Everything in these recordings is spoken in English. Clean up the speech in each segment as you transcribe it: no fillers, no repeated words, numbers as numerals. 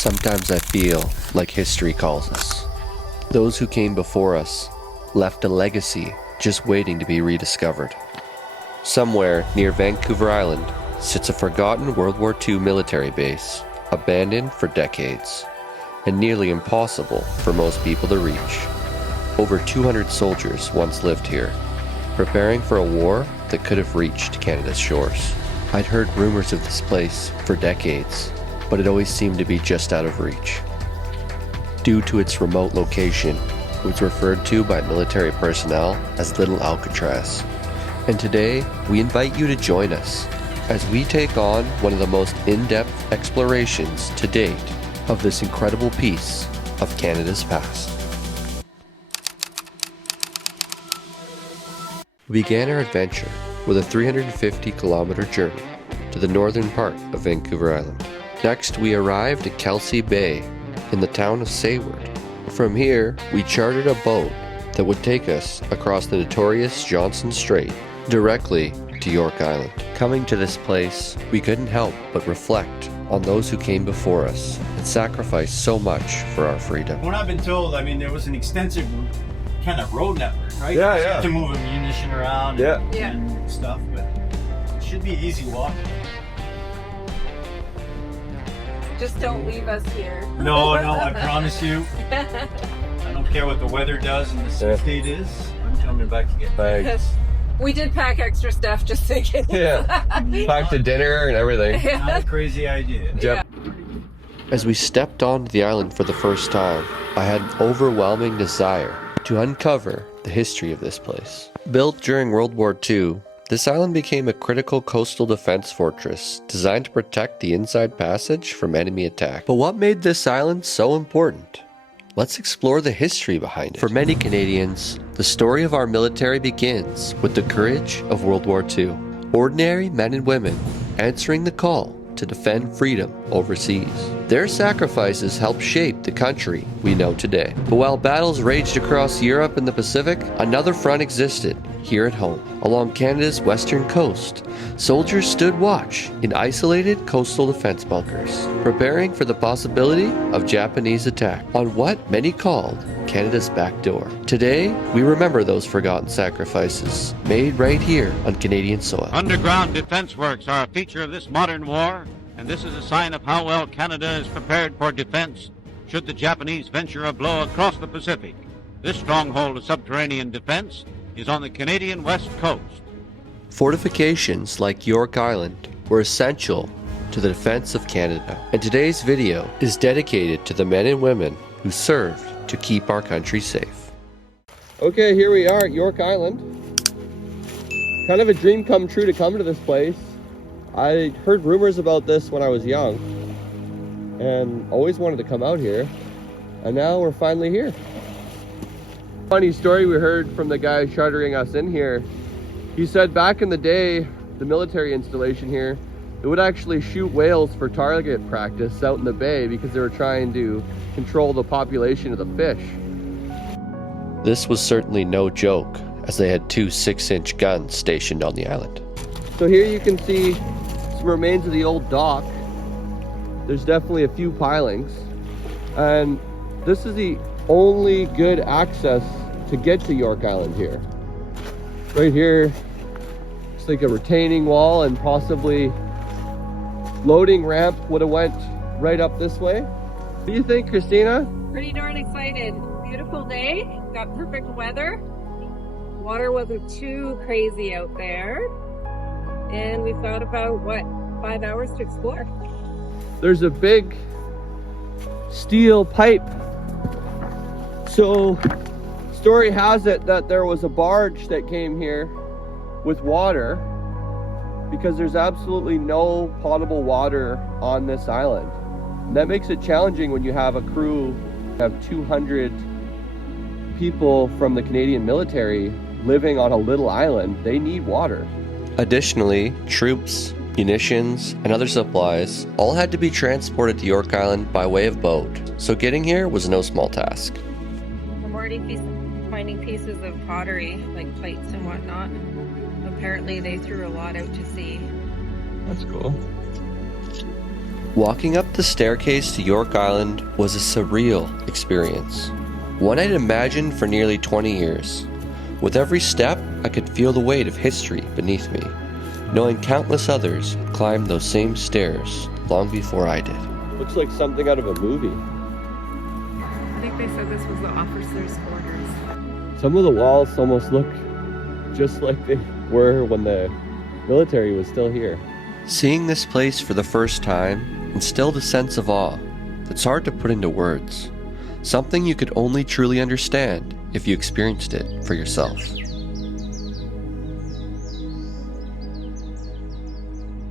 Sometimes I feel like history calls us. Those who came before us left a legacy just waiting to be rediscovered. Somewhere near Vancouver Island sits a forgotten World War II military base, abandoned for decades, and nearly impossible for most people to reach. Over 200 soldiers once lived here, preparing for a war that could have reached Canada's shores. I'd heard rumors of this place for decades, but it always seemed to be just out of reach. Due to its remote location, it was referred to by military personnel as Little Alcatraz. And today, we invite you to join us as we take on one of the most in-depth explorations to date of this incredible piece of Canada's past. We began our adventure with a 350-kilometer journey to the northern part of Vancouver Island. Next, we arrived at Kelsey Bay in the town of Sayward. From here, we chartered a boat that would take us across the notorious Johnson Strait directly to Yorke Island. Coming to this place, we couldn't help but reflect on those who came before us and sacrificed so much for our freedom. When I've been told, there was an extensive kind of road network, right? Yeah, you yeah. have to move ammunition around and stuff, but it should be easy walking. Just don't leave us here. No, I promise you. I don't care what the weather does and the state is. I'm coming back to get Thanks. We did pack extra stuff just thinking. Yeah. Back to dinner and everything. Not a crazy idea. Yep. As we stepped onto the island for the first time, I had an overwhelming desire to uncover the history of this place. Built during World War II, this island became a critical coastal defense fortress designed to protect the inside passage from enemy attack. But what made this island so important? Let's explore the history behind it. For many Canadians, the story of our military begins with the courage of World War II. Ordinary men and women answering the call to defend freedom overseas. Their sacrifices helped shape the country we know today. But while battles raged across Europe and the Pacific, another front existed here at home. Along Canada's western coast, soldiers stood watch in isolated coastal defense bunkers, preparing for the possibility of Japanese attack on what many called Canada's back door. Today, we remember those forgotten sacrifices made right here on Canadian soil. Underground defense works are a feature of this modern war, and this is a sign of how well Canada is prepared for defense should the Japanese venture a blow across the Pacific. This stronghold of subterranean defense is on the Canadian west coast. Fortifications like Yorke Island were essential to the defense of Canada, and today's video is dedicated to the men and women who served to keep our country safe. Okay, here we are at Yorke Island. Kind of a dream come true to come to this place. I heard rumors about this when I was young and always wanted to come out here, and now we're finally here. Funny story we heard from the guy chartering us in here. He said back in the day, the military installation here, it would actually shoot whales for target practice out in the bay because they were trying to control the population of the fish. This was certainly no joke, as they had two 6-inch guns stationed on the island. So here you can see some remains of the old dock. There's definitely a few pilings, and this is the only good access to get to Yorke Island here. Right here, it's like a retaining wall, and possibly loading ramp would have went right up this way. What do you think, Christina? Pretty darn excited. Beautiful day. Got perfect weather. Water wasn't too crazy out there. And we've got about, 5 hours to explore. There's a big steel pipe. So, story has it that there was a barge that came here with water because there's absolutely no potable water on this island. And that makes it challenging when you have a crew of 200 people from the Canadian military living on a little island. They need water. Additionally, troops, munitions, and other supplies all had to be transported to Yorke Island by way of boat, so getting here was no small task. I'm already finding pieces of pottery, like plates and whatnot. Apparently they threw a lot out to sea. That's cool. Walking up the staircase to Yorke Island was a surreal experience, one I'd imagined for nearly 20 years. With every step, I could feel the weight of history beneath me, knowing countless others had climbed those same stairs long before I did. Looks like something out of a movie. I think they said this was the officers' quarters. Some of the walls almost look just like they were when the military was still here. Seeing this place for the first time instilled a sense of awe that's hard to put into words, something you could only truly understand if you experienced it for yourself.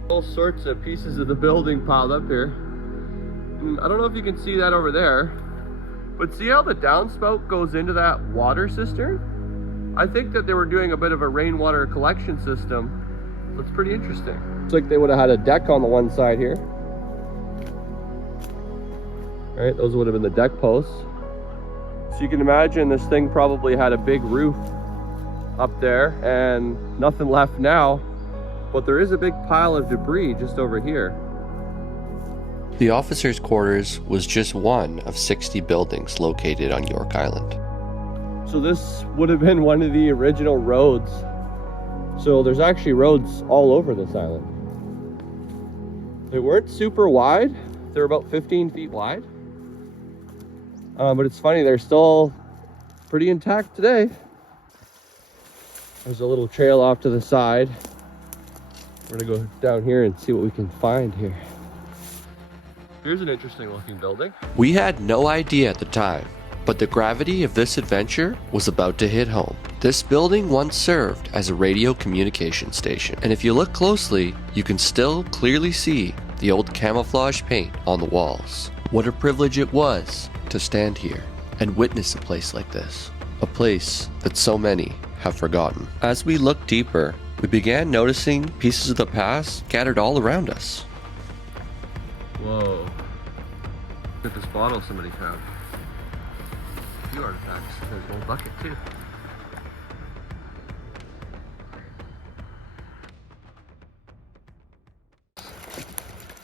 All sorts of pieces of the building piled up here. I don't know if you can see that over there, but see how the downspout goes into that water cistern? I think that they were doing a bit of a rainwater collection system. That's pretty interesting. Looks like they would have had a deck on the one side here. All right, those would have been the deck posts. So you can imagine this thing probably had a big roof up there and nothing left now, but there is a big pile of debris just over here. The officers' quarters was just one of 60 buildings located on Yorke Island. So this would have been one of the original roads. So there's actually roads all over this island. They weren't super wide. They're about 15 feet wide. But it's funny, they're still pretty intact today. There's a little trail off to the side. We're gonna go down here and see what we can find here. Here's an interesting looking building. We had no idea at the time, but the gravity of this adventure was about to hit home. This building once served as a radio communication station, and if you look closely, you can still clearly see the old camouflage paint on the walls. What a privilege it was to stand here and witness a place like this, a place that so many have forgotten. As we looked deeper, we began noticing pieces of the past scattered all around us. Whoa. Look at this bottle somebody found. A few artifacts. There's an old bucket too.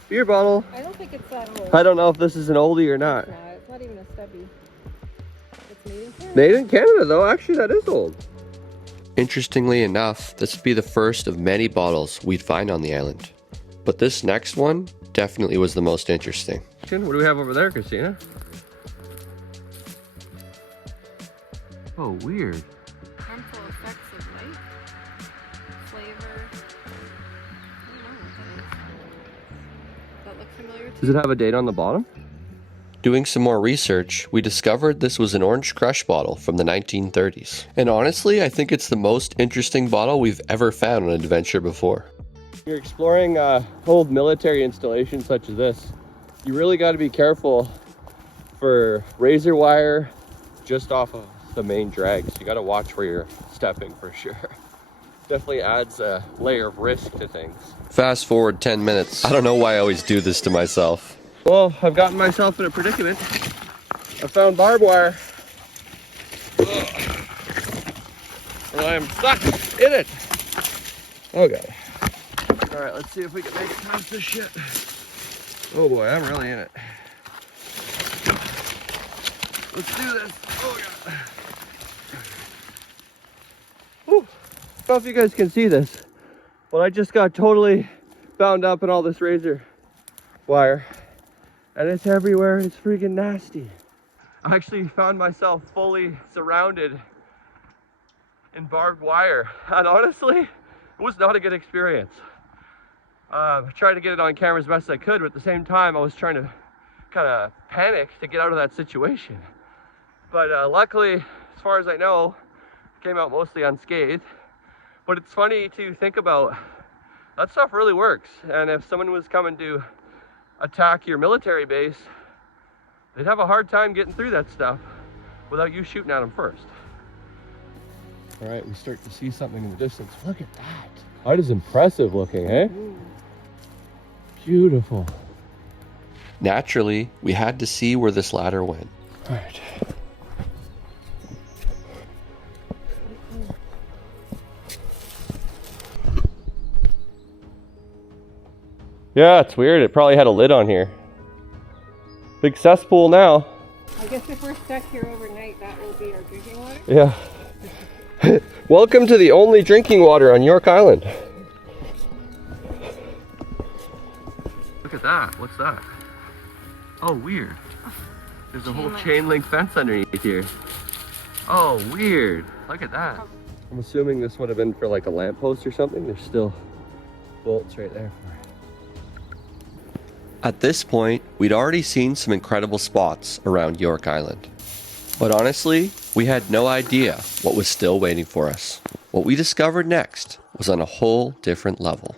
Beer bottle. I don't think it's that old. I don't know if this is an oldie or not. It's not even a stubby. It's made in Canada. Made in Canada though, actually that is old. Interestingly enough, this would be the first of many bottles we'd find on the island. But this next one definitely was the most interesting. What do we have over there, Christina? Oh, weird. Harmful effects of light, flavor. I don't know what that is. Does that look familiar to Does it have a date on the bottom? Doing some more research, we discovered this was an Orange Crush bottle from the 1930s. And honestly, I think it's the most interesting bottle we've ever found on an adventure before. You're exploring old military installations such as this. You really got to be careful for razor wire just off of the main drags. You got to watch where you're stepping for sure. Definitely adds a layer of risk to things. Fast forward 10 minutes. I don't know why I always do this to myself. Well, I've gotten myself in a predicament. I found barbed wire. And I'm stuck in it. Oh God. All right, let's see if we can make it past this shit. Oh boy, I'm really in it. Let's do this. Oh God. Whew. I don't know if you guys can see this, but I just got totally bound up in all this razor wire. And it's everywhere, it's freaking nasty. I actually found myself fully surrounded in barbed wire. And honestly, it was not a good experience. I tried to get it on camera as best I could, but at the same time, I was trying to kind of panic to get out of that situation. But luckily, as far as I know, I came out mostly unscathed. But it's funny to think about, that stuff really works. And if someone was coming to attack your military base, they'd have a hard time getting through that stuff without you shooting at them first. All right, we start to see something in the distance. Look at that. That is impressive looking, eh? Beautiful. Naturally, we had to see where this ladder went. All right. Yeah, it's weird. It probably had a lid on here. Big cesspool now. I guess if we're stuck here overnight, that will be our drinking water. Yeah. Welcome to the only drinking water on Yorke Island. Look at that. What's that? Oh, weird. There's a whole chain link fence underneath here. Oh, weird. Look at that. I'm assuming this would have been for like a lamppost or something. There's still bolts right there for it. At this point, we'd already seen some incredible spots around Yorke Island. But honestly, we had no idea what was still waiting for us. What we discovered next was on a whole different level.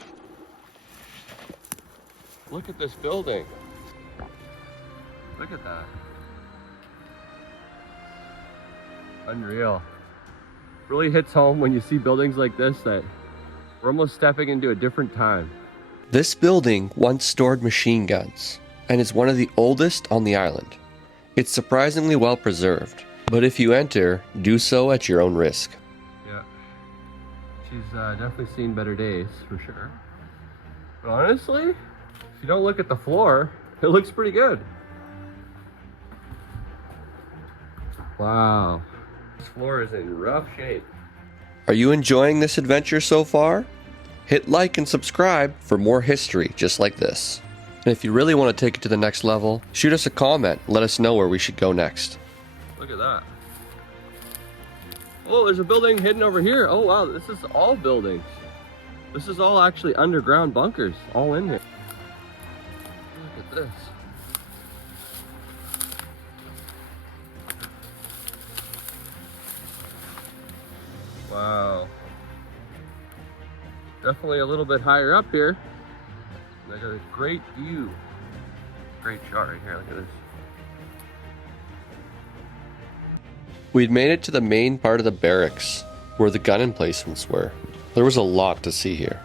Look at this building. Look at that. Unreal. Really hits home when you see buildings like this that we're almost stepping into a different time. This building once stored machine guns and is one of the oldest on the island. It's surprisingly well preserved, but if you enter, do so at your own risk. Yeah. She's definitely seen better days, for sure. But honestly, if you don't look at the floor, it looks pretty good. Wow. This floor is in rough shape. Are you enjoying this adventure so far? Hit like and subscribe for more history just like this. And if you really want to take it to the next level, shoot us a comment and let us know where we should go next. Look at that. Oh, there's a building hidden over here. Oh wow, this is all buildings. This is all actually underground bunkers, all in here. Look at this. Wow. Definitely a little bit higher up here. I got a great view. Great shot right here, look at this. We'd made it to the main part of the barracks, where the gun emplacements were. There was a lot to see here.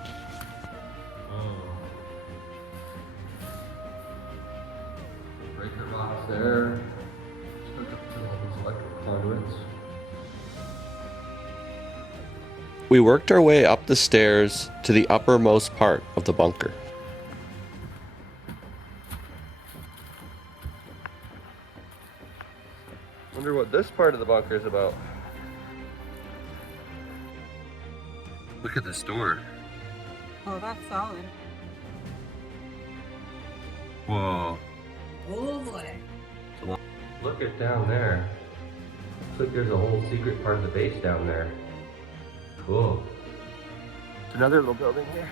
Breaker box there. Hook up to all those electrical conduits. We worked our way up the stairs to the uppermost part of the bunker. Wonder what this part of the bunker is about. Look at this door. Oh, that's solid. Whoa. Oh boy. Look at down there. Looks like there's a whole secret part of the base down there. Cool. There's another little building here.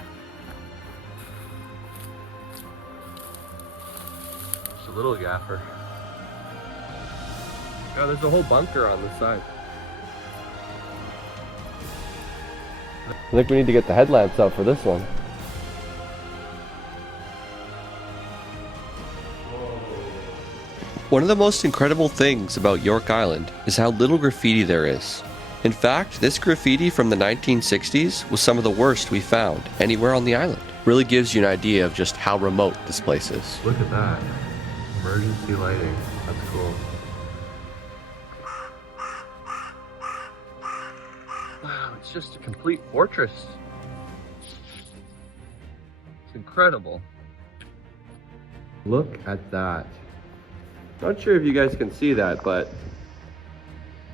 Just a little gaffer. Oh, there's a whole bunker on this side. I think we need to get the headlamps out for this one. One of the most incredible things about Yorke Island is how little graffiti there is. In fact, this graffiti from the 1960s was some of the worst we found anywhere on the island. Really gives you an idea of just how remote this place is. Look at that. Emergency lighting. That's cool. Wow, it's just a complete fortress. It's incredible. Look at that. Not sure if you guys can see that, but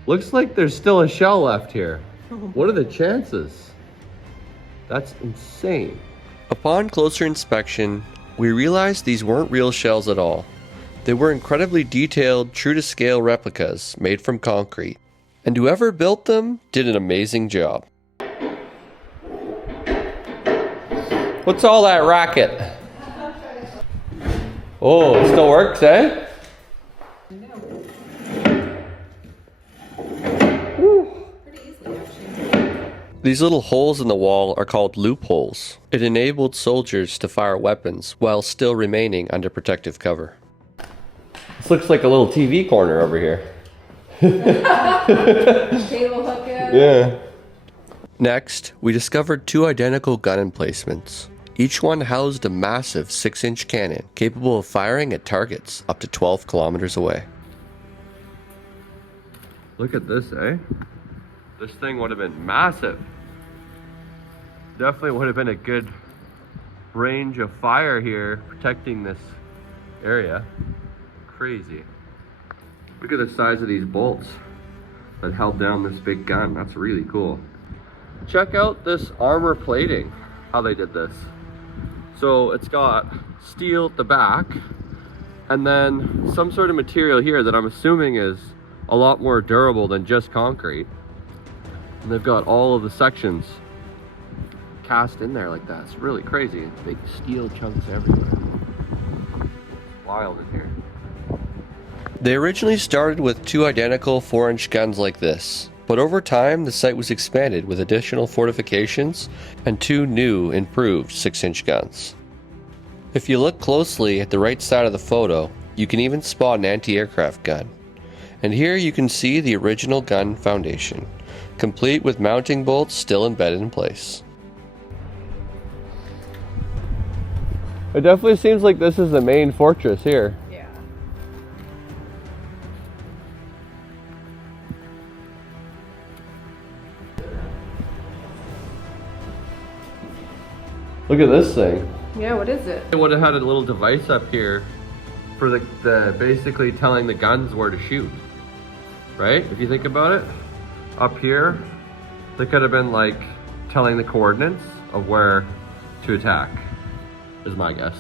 looks like there's still a shell left here. What are the chances? That's insane. Upon closer inspection, we realized these weren't real shells at all. They were incredibly detailed, true-to-scale replicas made from concrete. And whoever built them did an amazing job. What's all that racket? Oh, it still works, eh? These little holes in the wall are called loopholes. It enabled soldiers to fire weapons while still remaining under protective cover. This looks like a little TV corner over here. Cable hookup. Yeah. Next, we discovered two identical gun emplacements. Each one housed a massive 6-inch cannon capable of firing at targets up to 12 kilometers away. Look at this, eh? This thing would have been massive. Definitely would have been a good range of fire here protecting this area. Crazy. Look at the size of these bolts that held down this big gun. That's really cool. Check out this armor plating, how they did this. So it's got steel at the back and then some sort of material here that I'm assuming is a lot more durable than just concrete. And they've got all of the sections cast in there like that. It's really crazy. Big steel chunks everywhere. It's wild in here. They originally started with 2 identical 4-inch guns like this, but over time the site was expanded with additional fortifications and 2 new improved 6-inch guns. If you look closely at the right side of the photo, you can even spot an anti-aircraft gun. And here you can see the original gun foundation, complete with mounting bolts still embedded in place. It definitely seems like this is the main fortress here. Yeah. Look at this thing. Yeah, what is it? It would have had a little device up here for the basically telling the guns where to shoot. Right? If you think about it, up here, they could have been like telling the coordinates of where to attack, is my guess.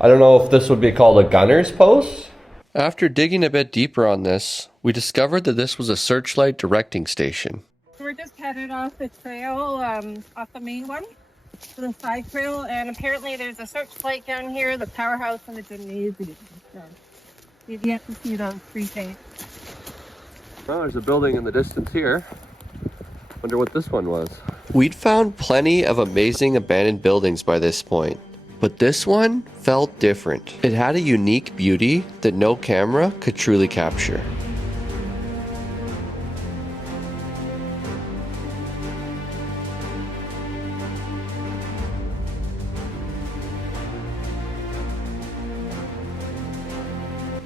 I don't know if this would be called a gunner's post. After digging a bit deeper on this, we discovered that this was a searchlight directing station. We're just headed off the trail, off the main one, to the side trail, and apparently there's a searchlight down here, the powerhouse, and the gymnasium. So you've yet to see those 3 things. Oh, there's a building in the distance here. Wonder what this one was. We'd found plenty of amazing abandoned buildings by this point, but this one felt different. It had a unique beauty that no camera could truly capture.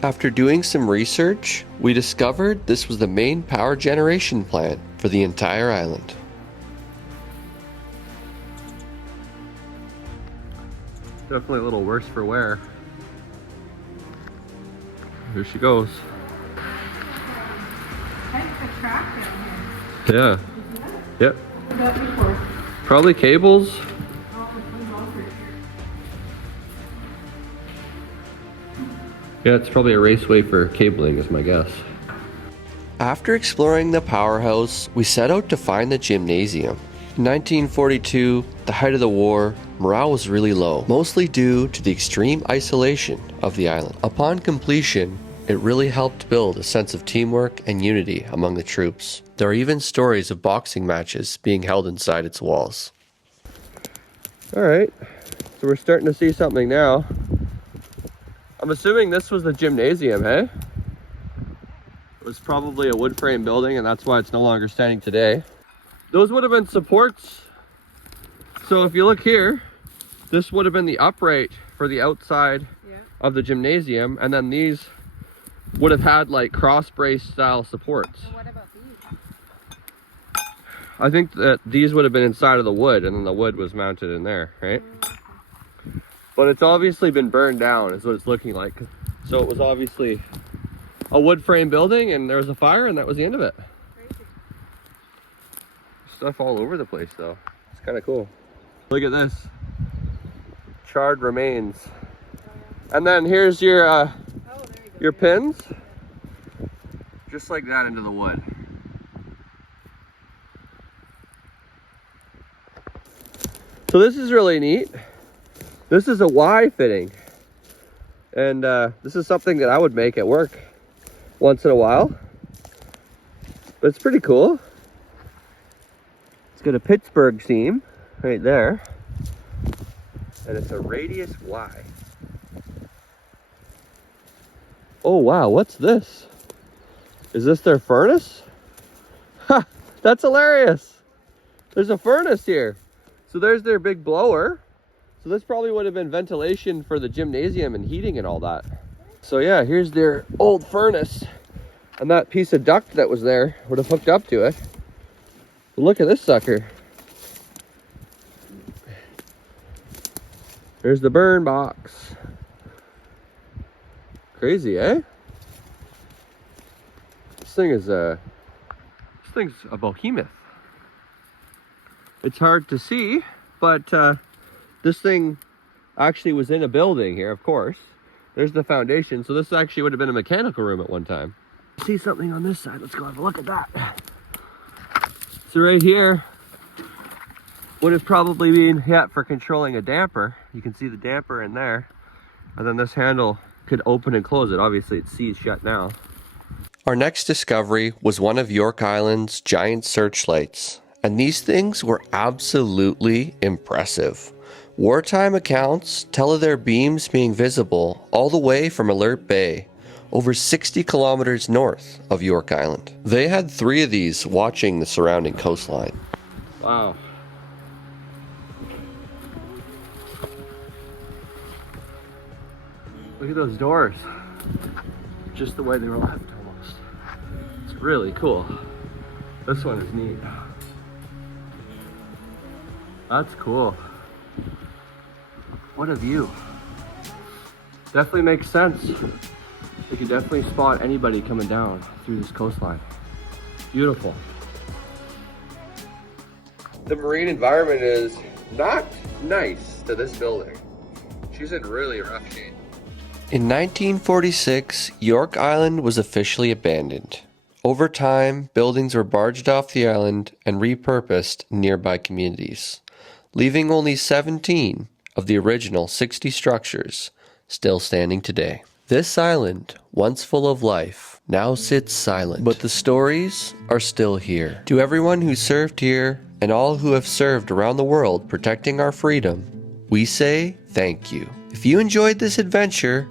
After doing some research, we discovered this was the main power generation plant for the entire island. Definitely a little worse for wear. Here she goes. Yeah. Yep. Probably cables. Yeah, it's probably a raceway for cabling is my guess. After exploring the powerhouse, we set out to find the gymnasium. In 1942, the height of the war, morale was really low, mostly due to the extreme isolation of the island. Upon completion, it really helped build a sense of teamwork and unity among the troops. There are even stories of boxing matches being held inside its walls. All right, so we're starting to see something now. I'm assuming this was the gymnasium, hey? It was probably a wood frame building and that's why it's no longer standing today. Those would have been supports. So if you look here, this would have been the upright for the outside of the gymnasium, and then these would have had like cross brace style supports. So what about these? I think that these would have been inside of the wood and then the wood was mounted in there, right? But it's obviously been burned down is what it's looking like. So it was obviously a wood frame building and there was a fire and that was the end of it. Crazy. Stuff all over the place though. It's kind of cool. Look at this. Charred remains. And then here's your your pins. Just like that into the wood. So this is really neat. This is a Y fitting. And this is something that I would make at work once in a while. But it's pretty cool. It's got a Pittsburgh seam right there. And it's a radius Y. Oh wow, what's this? Is this their furnace? Ha! That's hilarious! There's a furnace here. So there's their big blower. So this probably would have been ventilation for the gymnasium and heating and all that. So yeah, here's their old furnace. And that piece of duct that was there would have hooked up to it. But look at this sucker. There's the burn box. Crazy, eh? This thing's a behemoth. It's hard to see, but this thing actually was in a building here, of course. There's the foundation, so this actually would have been a mechanical room at one time. See something on this side, let's go have a look at that. So right here would have probably been hit for controlling a damper. You can see the damper in there. And then this handle could open and close it. Obviously it's seized shut now. Our next discovery was one of Yorke Island's giant searchlights, and these things were absolutely impressive. Wartime accounts tell of their beams being visible all the way from Alert Bay, over 60 kilometers north of Yorke Island. They had 3 of these watching the surrounding coastline. Wow. Look at those doors. Just the way they were left almost. It's really cool. This one is neat. That's cool. What a view. Definitely makes sense. You can definitely spot anybody coming down through this coastline. Beautiful. The marine environment is not nice to this building. She's in really rough shape. In 1946, Yorke Island was officially abandoned. Over time, buildings were barged off the island and repurposed in nearby communities, leaving only 17 of the original 60 structures still standing today. This island, once full of life, now sits silent, but the stories are still here. To everyone who served here and all who have served around the world protecting our freedom, we say thank you. If you enjoyed this adventure,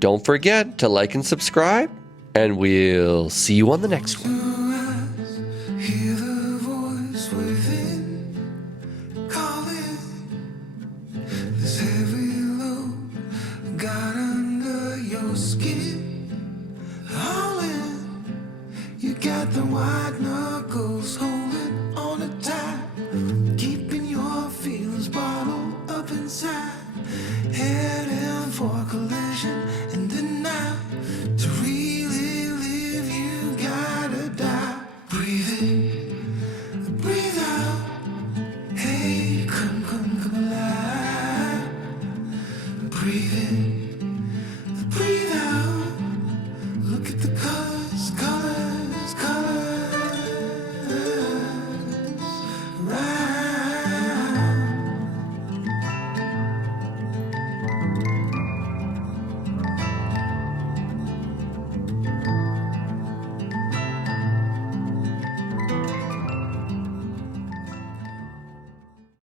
don't forget to like and subscribe, and we'll see you on the next one. Hear the voice within calling. This heavy load got under your skin. All in, you got the white noise.